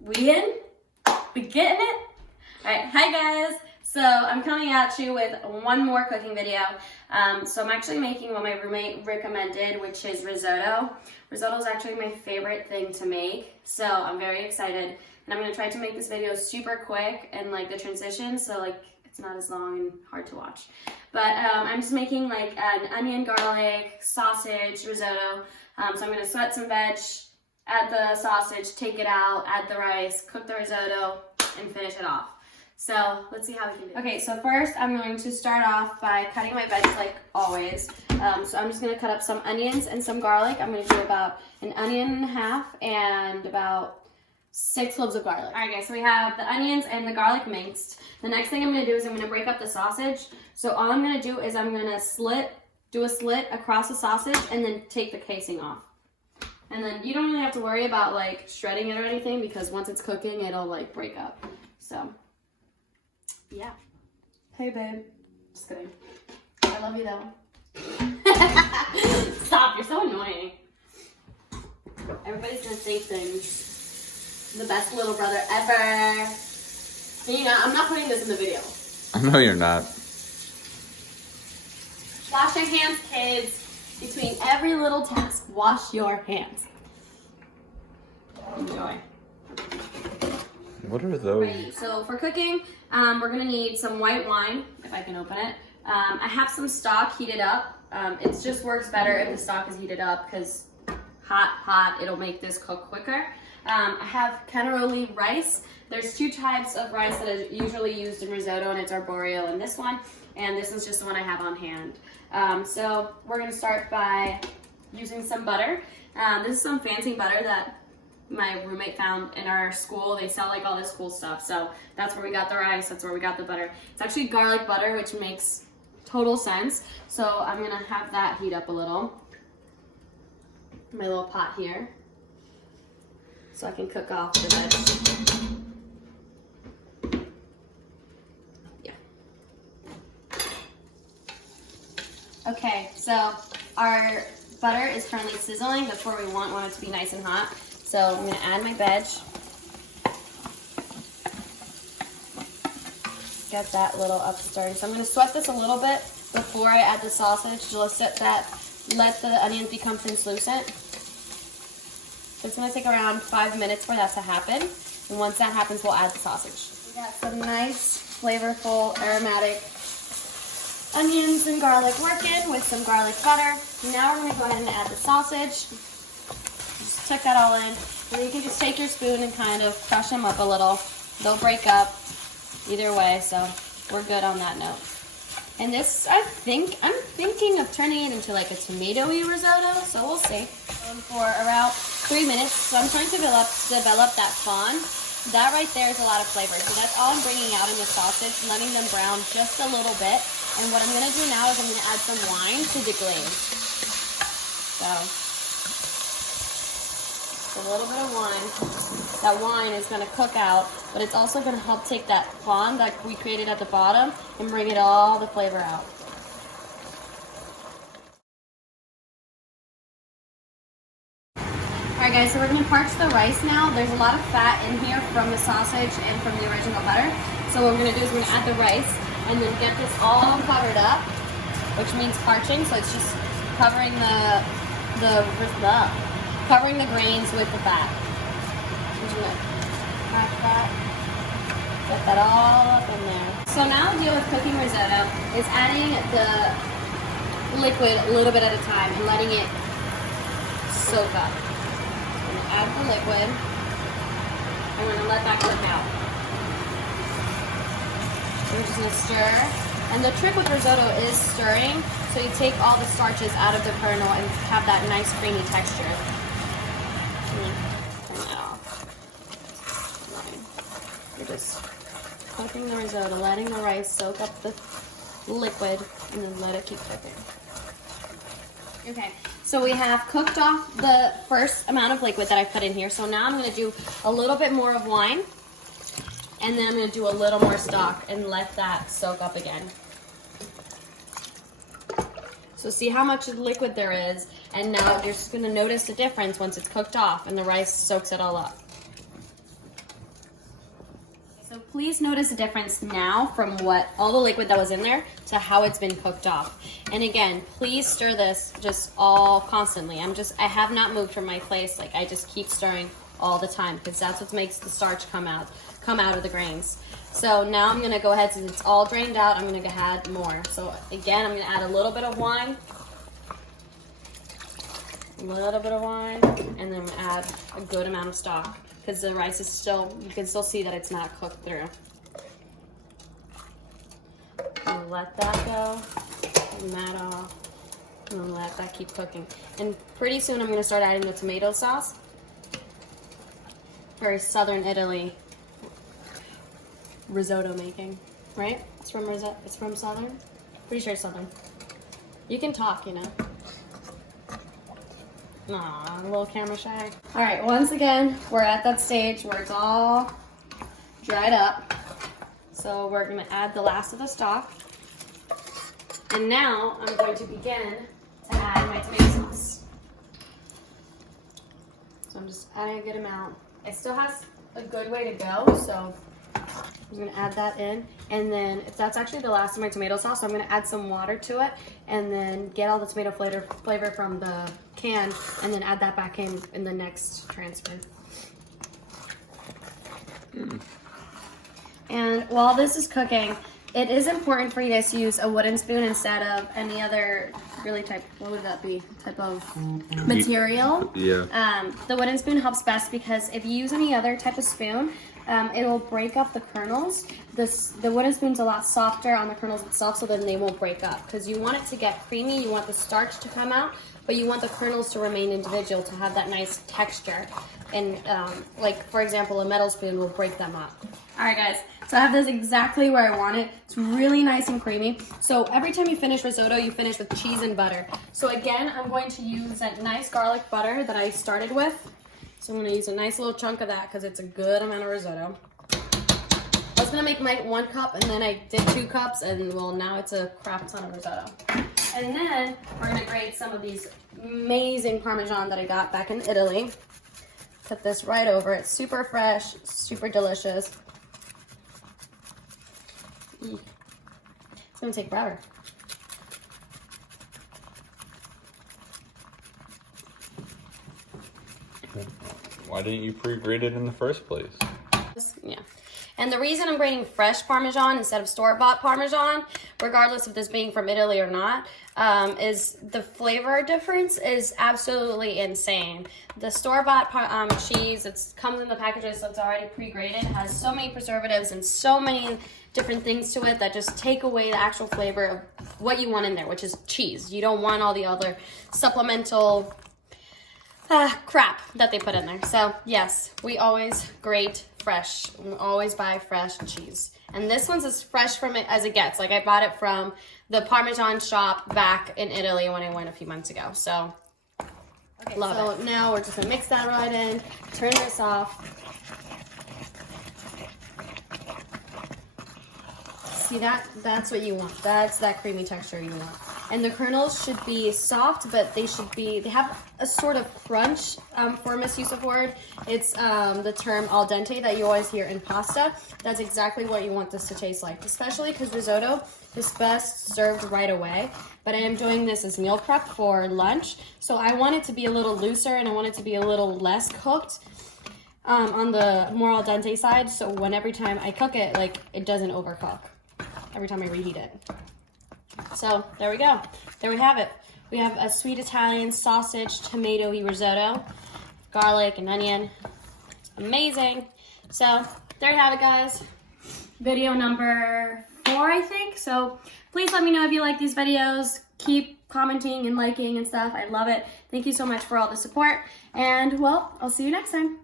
We in? We getting it? All right, hi guys. So I'm coming at you with one more cooking video. So I'm actually making what my roommate recommended, which is risotto. Risotto is actually my favorite thing to make, so I'm very excited. And I'm gonna try to make this video super quick and like the transition, so like it's not as long and hard to watch. But I'm just making like an onion, garlic, sausage risotto. So I'm gonna sweat some veg, add the sausage, take it out, add the rice, cook the risotto, and finish it off. So let's see how we can do it. Okay, so first I'm going to start off by cutting my veg like always. So I'm just gonna cut up some onions and some garlic. I'm gonna do about an onion and a half and about 6 cloves of garlic. All right guys, so we have the onions and the garlic mixed. The next thing I'm gonna do is I'm gonna break up the sausage. So all I'm gonna do is I'm gonna do a slit across the sausage and then take the casing off. And then you don't really have to worry about like shredding it or anything because once it's cooking, it'll like break up. So, yeah. Hey babe. Just kidding. I love you though. Stop, you're so annoying. Everybody's gonna think things. The best little brother ever. You know, I'm not putting this in the video. I know you're not. Wash your hands, kids. Between every little task, wash your hands. Enjoy. What are those? Right, so for cooking, we're gonna need some white wine, if I can open it. I have some stock heated up. It just works better if the stock is heated up because hot, it'll make this cook quicker. I have cannaroli rice. There's 2 types of rice that are usually used in risotto, and it's arborio and this one. And this is just the one I have on hand. So we're gonna start by using some butter. This is some fancy butter that my roommate found in our school. They sell like all this cool stuff. So that's where we got the rice, that's where we got the butter. It's actually garlic butter, which makes total sense. So I'm gonna have that heat up a little. My little pot here. So I can cook off the veg. Okay, so our butter is currently sizzling. That's where we want it to be nice and hot. So I'm gonna add my veg. Get that little upstirring. So I'm gonna sweat this a little bit before I add the sausage. Just let the onions become translucent. It's gonna take around 5 minutes for that to happen. And once that happens, we'll add the sausage. We got some nice, flavorful, aromatic onions and garlic working with some garlic butter. Now we're gonna go ahead and add the sausage. Just tuck that all in. And then you can just take your spoon and kind of crush them up a little. They'll break up either way, so we're good on that note. And this, I'm thinking of turning it into like a tomato-y risotto, so we'll see. For about 3 minutes, so I'm trying to develop that fond. That right there is a lot of flavor. So that's all I'm bringing out in the sausage, letting them brown just a little bit. And what I'm gonna do now is I'm gonna add some wine to deglaze. So, a little bit of wine. That wine is gonna cook out, but it's also gonna help take that fond that we created at the bottom and bring it all the flavor out. Alright guys, so we're gonna parch the rice now. There's a lot of fat in here from the sausage and from the original butter. So what we're gonna do is we're gonna add the rice and then get this all covered up, which means parching. So it's just covering covering the grains with the fat. I'm just gonna crack that, get that all up in there. So now the deal with cooking risotto is adding the liquid a little bit at a time and letting it soak up. So I'm gonna add the liquid. I'm gonna let that cook out. We're just gonna stir. And the trick with risotto is stirring, so you take all the starches out of the kernel and have that nice creamy texture. Turn that off. You're just cooking the risotto, letting the rice soak up the liquid, and then let it keep cooking. Okay, so we have cooked off the first amount of liquid that I put in here. So now I'm gonna do a little bit more of wine. And then I'm going to do a little more stock and let that soak up again. So see how much liquid there is, and now you're just going to notice the difference once it's cooked off and the rice soaks it all up. So please notice the difference now from what all the liquid that was in there to how it's been cooked off. And again, please stir this just all constantly. I have not moved from my place. Like I just keep stirring all the time because that's what makes the starch come out of the grains. So now I'm gonna go ahead, since it's all drained out, I'm gonna add more. So again, I'm gonna add a little bit of wine, and then I'm gonna add a good amount of stock because the rice is still, you can still see that it's not cooked through. I'm gonna let that go, and that off, and then let that keep cooking. And pretty soon I'm gonna start adding the tomato sauce. Very southern Italy risotto making, right? It's from southern? Pretty sure it's southern. You can talk, you know. Aw, a little camera shy. All right, once again, we're at that stage where it's all dried up. So we're gonna add the last of the stock. And now I'm going to begin to add my tomato sauce. So I'm just adding a good amount. It still has a good way to go, so I'm gonna add that in. And then if that's actually the last of my tomato sauce, I'm gonna add some water to it and then get all the tomato flavor from the can and then add that back in the next transfer. And while this is cooking, it is important for you guys to use a wooden spoon instead of any other what would that be, type of material. Yeah. The wooden spoon helps best because if you use any other type of spoon, it'll break up the kernels. The wooden spoon's a lot softer on the kernels itself, so then they won't break up. Because you want it to get creamy, you want the starch to come out, but you want the kernels to remain individual to have that nice texture. And like, for example, a metal spoon will break them up. All right, guys, so I have this exactly where I want it. It's really nice and creamy. So every time you finish risotto, you finish with cheese and butter. So again, I'm going to use that nice garlic butter that I started with. So I'm gonna use a nice little chunk of that because it's a good amount of risotto. I was gonna make my 1 cup and then I did 2 cups and well, now it's a crap ton of risotto. And then we're gonna grate some of these amazing Parmesan that I got back in Italy. Put this right over it. Super fresh, super delicious. It's gonna take forever. Why didn't you pre-grate it in the first place? Yeah. And the reason I'm grating fresh Parmesan instead of store-bought Parmesan, regardless of this being from Italy or not, is the flavor difference is absolutely insane. The store-bought cheese, it comes in the packages, so it's already pre-grated, has so many preservatives and so many different things to it that just take away the actual flavor of what you want in there, which is cheese. You don't want all the other supplemental crap that they put in there. So yes, we always grate fresh. We always buy fresh cheese. And this one's as fresh from it as it gets. Like I bought it from the Parmesan shop back in Italy when I went a few months ago. So okay, love it. Now we're just gonna mix that right in, turn this off. See that's what you want. That's that creamy texture you want. And the kernels should be soft, but they have a sort of crunch for misuse of word. It's the term al dente that you always hear in pasta. That's exactly what you want this to taste like, especially because risotto is best served right away. But I am doing this as meal prep for lunch. So I want it to be a little looser and I want it to be a little less cooked on the more al dente side. So every time I cook it, like it doesn't overcook every time I reheat it. So there we go. There we have it. We have a sweet Italian sausage tomato-y risotto, garlic and onion. It's amazing. So there you have it, guys. Video number 4, I think. So please let me know if you like these videos. Keep commenting and liking and stuff. I love it. Thank you so much for all the support. And well, I'll see you next time.